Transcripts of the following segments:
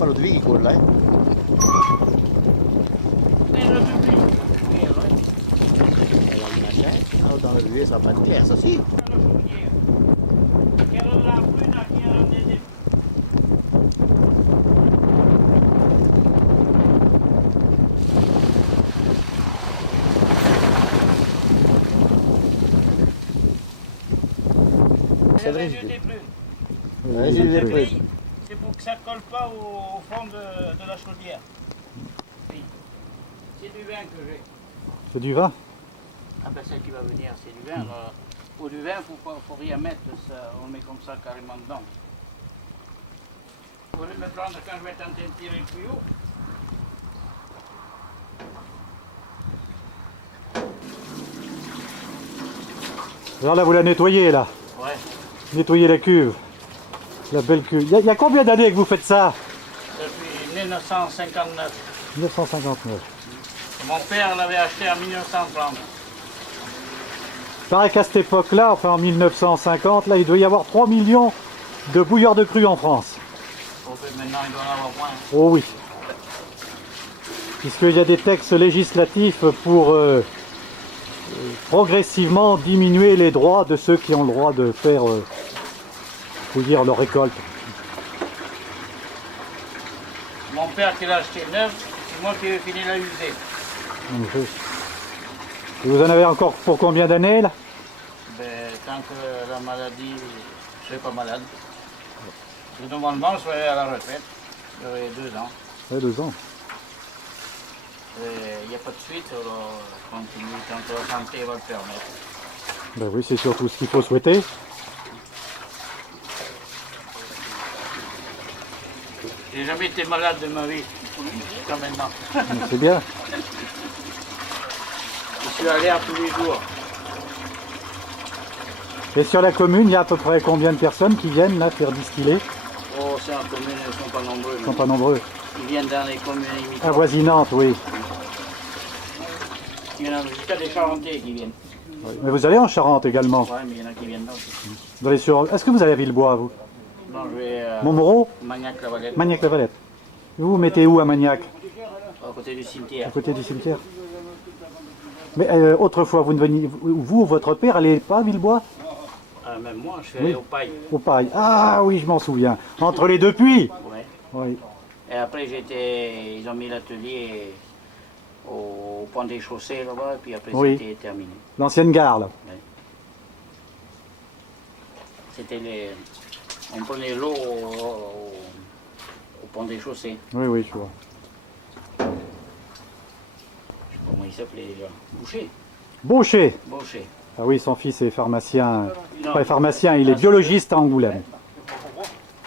parlo di Vicky quella, dans le vieux, ça va pas être clair, ça si. C'est le résidu des prunes. C'est pour que ça ne colle pas au fond de la chaudière. Oui. C'est du vin que j'ai. C'est du vin? Ah ben celle qui va venir, c'est du vin. Pour du vin, il ne faut rien mettre, ça, on met comme ça carrément dedans. Vous voulez me prendre quand je vais tenter de tirer le tuyau? Alors là, vous la nettoyez là. Ouais. Nettoyez la cuve. La belle cuve. Il y a combien d'années que vous faites ça? Depuis 1959. 1959. Mon père l'avait acheté en 1930. Pareil qu'à cette époque-là, enfin en 1950, là, il doit y avoir 3 millions de bouilleurs de cru en France. Oh, maintenant, il doit en avoir moins. Oh oui. Puisqu'il y a des textes législatifs pour progressivement diminuer les droits de ceux qui ont le droit de faire bouillir leur récolte. Mon père qui l'a acheté neuf, c'est moi qui ai fini la user. Et vous en avez encore pour combien d'années là? Ben, tant que la maladie, je ne suis pas malade. Et normalement, je serai à la retraite. J'aurai 2 ans. Ouais, 2 ans. Il n'y a pas de suite, alors continue quand la santé va le permettre. Ben oui, c'est surtout ce qu'il faut souhaiter. J'ai jamais été malade de ma vie, jusqu'à maintenant. C'est bien. Je suis allé tous les jours. Et sur la commune, il y a à peu près combien de personnes qui viennent là faire distiller? Oh, c'est en commune, ils ne sont pas nombreux. Ils ne sont pas nombreux. Ils viennent dans les communes limitrophes. Avoisinantes, oui. Il y en a jusqu'à des Charentais qui viennent. Oui. Mais vous allez en Charente également. Oui, mais il y en a qui viennent là aussi. Vous allez sur... Est-ce que vous allez à Villebois, vous? Non, je vais à Montmoreau? Magnac-la-Valette. Magnac-la-Valette. Vous vous mettez où à Magnac? À côté du cimetière. À côté du cimetière. Mais autrefois, vous ne veniez... Vous, votre père, allait pas à Villebois? Même moi, je suis allé au Paille. Au Paille. Ah oui, je m'en souviens. Entre les deux puits? Ouais. Oui. Et après, ils ont mis l'atelier au pont des chaussées là-bas, et puis après, Oui. c'était terminé. L'ancienne gare, là. Ouais. C'était on prenait l'eau au pont des chaussées. Oui, oui, je vois. Je sais pas comment il s'appelait déjà. Boucher. Boucher. Boucher. Ah oui, son fils est pharmacien. Non. Pas pharmacien, il est biologiste à Angoulême.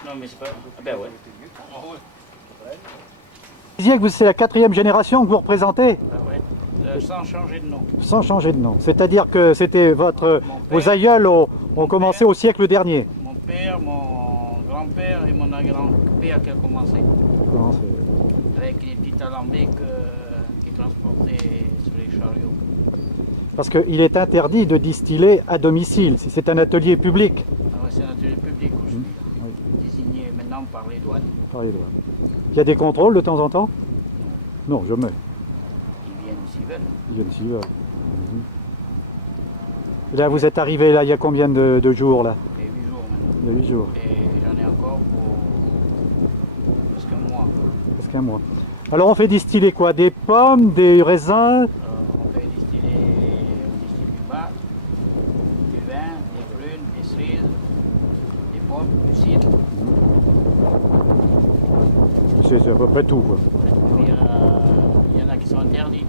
Non, mais c'est pas. Ah ben ouais. Vous disiez que c'est la 4e génération que vous représentez? Ah ouais. Sans changer de nom. Sans changer de nom. C'est-à-dire que c'était vos aïeuls ont commencé au siècle dernier. Mon père, mon grand-père et mon grand-père qui a commencé. Avec les petits alambics qui transportaient sur les chariots. Parce qu'il est interdit de distiller à domicile, si c'est un atelier public. Ah ouais, c'est un atelier public aussi. Désigné maintenant par les douanes. Par les douanes. Il y a des contrôles de temps en temps? Non, jamais. Ils viennent s'ils veulent. Ils viennent s'ils veulent. Et là, vous êtes arrivé là, il y a combien de jours là? Il y a 8 jours maintenant. Il y a 8 jours. Et j'en ai encore pour presque un mois. Presque un mois. Alors on fait distiller quoi? Des pommes, des raisins? On fait distiller, on distille du bar, du vin, des prunes, des cerises, des pommes, du cidre. C'est à peu près tout, quoi. Puis, il y en a qui sont interdits.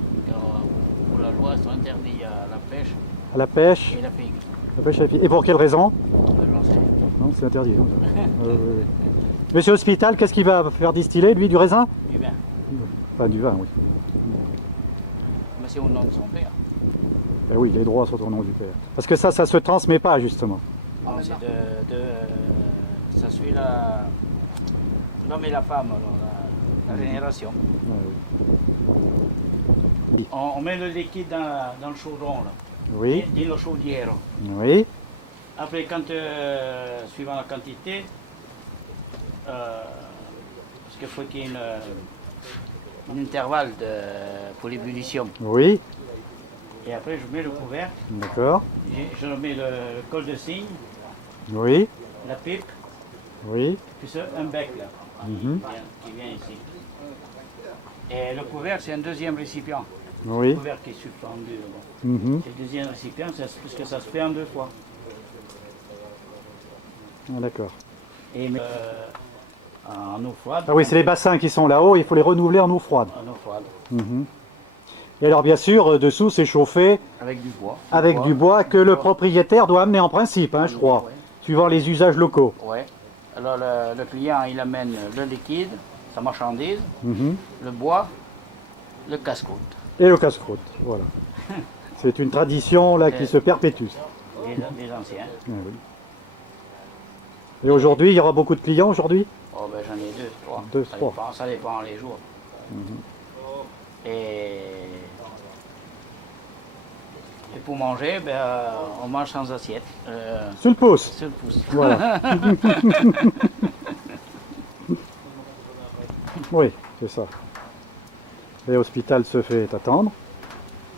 Pour la loi, ils sont interdits. Il y a la pêche À la pêche? et la figue. La pêche à la figue. Et pour quelle raison? J'en sais. Non, c'est interdit. Non. Oui. Monsieur Hospital, qu'est-ce qu'il va faire distiller, lui? Du raisin? Du vin. Enfin, du vin, oui. Mais c'est au nom de son père. Ben oui, les droits sont au nom du père. Parce que ça se transmet pas, justement. Non, c'est ça suit l'homme et la femme, alors, la génération. Oui. On met le liquide dans le chaudron, là. Oui. Dans le chaudière. Oui. Après, suivant la quantité, parce qu'il faut qu'il y ait un intervalle pour l'ébullition. Oui, Et après, je mets le couvercle, d'accord. je mets le col de cygne, Oui, la pipe, oui. puis ça, un bec là, Mhm. qui vient ici. Et le couvercle, c'est un deuxième récipient. Le Oui. couvercle qui est suspendu. Là-bas. Mhm. C'est le deuxième récipient, parce que ça se fait en 2 fois. Ah, d'accord. Et en eau froide. Ah oui, c'est les bassins qui sont là-haut, il faut les renouveler en eau froide. En eau froide. Mhm. Et alors bien sûr, dessous c'est chauffé Avec du bois. avec du bois que le propriétaire doit amener en principe, hein, je crois, Ouais. suivant les usages locaux. Ouais. Alors le client, il amène le liquide, sa marchandise, Mhm. le bois, le casse-croûte. Et le casse-croûte, voilà. C'est une tradition là qui se perpétue. Les anciens. Ah oui. Et aujourd'hui, il y aura beaucoup de clients aujourd'hui? Oh ben j'en ai 2, 3. 2, Ça 3. dépend, ça dépend les jours. Et pour manger, ben, on mange sans assiette. Sur le pouce. Sur le pouce. Voilà. Oui, c'est ça. Et l'hôpital se fait attendre.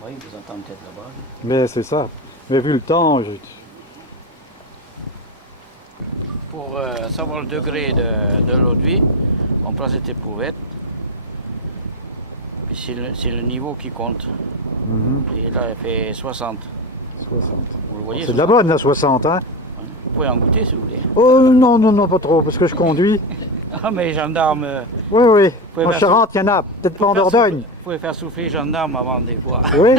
Oui, vous entendez peut-être là-bas. Mais c'est ça. Mais vu le temps, Pour savoir le degré de l'eau de vie, on prend cette éprouvette. Puis c'est le niveau qui compte. Mhm. Et là, elle fait 60. 60. Vous le voyez? C'est de la bonne, la 60, hein? Vous pouvez en goûter si vous voulez. Oh non, non, non, pas trop, parce que je conduis. Ah, mais les gendarmes, Oui, oui. pouvez En faire Charente, il y en a. Peut-être pas en Dordogne. vous pouvez faire souffler les gendarmes avant de les voir. Oui.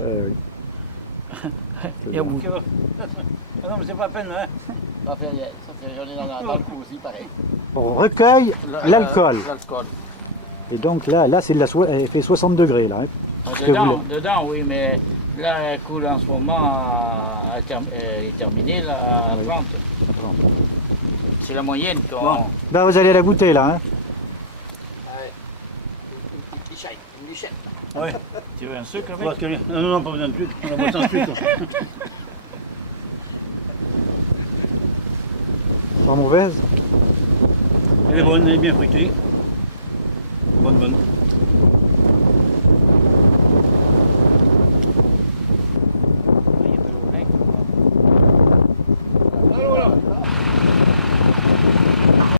Oui. Et au bout. Ah non, mais c'est pas la peine, hein? Ça fait rien. Ça fait j'en ai dans le cou aussi, pareil. On recueille l'alcool. L'alcool. Et donc là c'est de la elle fait 60 degrés là. Hein. que Dedans, vous dedans, oui, mais là, elle coule en ce moment, elle est terminée là, à 30. C'est la moyenne. Ben, vous allez la goûter là. Hein. Une lichette. Ouais. Tu veux un sucre avec? Non, non, pas besoin de sucre, on la boit sans sucre. Pas mauvaise. Elle est bonne, elle est bien fruitée. Bonne, bonne.